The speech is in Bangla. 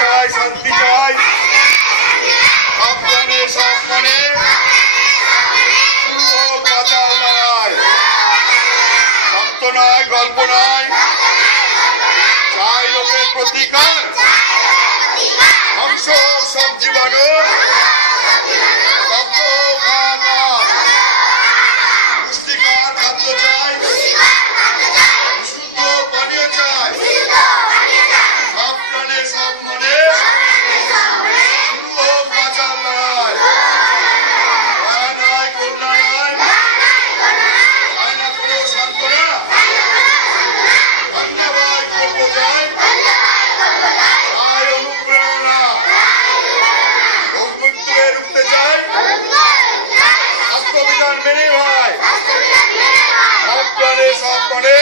চাই শান্তি চাই সব প্রাণে সব মনে শুরু হোক বাঁচার লড়াই সত্য নয় গল্প নয় চাই লোকের প্রতিকার ধ্বংস সব জীবাণু পুষ্টিকর খাদ্য চাই শুদ্ধ পানীয় চাই সব প্রাণে সব মনে শুরু হোক বাঁচার লড়াই দয়া নয় করুণা নয় চাই না কোনো সান্ত্বনা ধন্যবাদ করবো জয় চাই অনুপ্রেরণা বন্ধুত্বে রুখতে চাই রাষ্ট্রবিধান মেনে ভাই সব প্রাণে সব মনে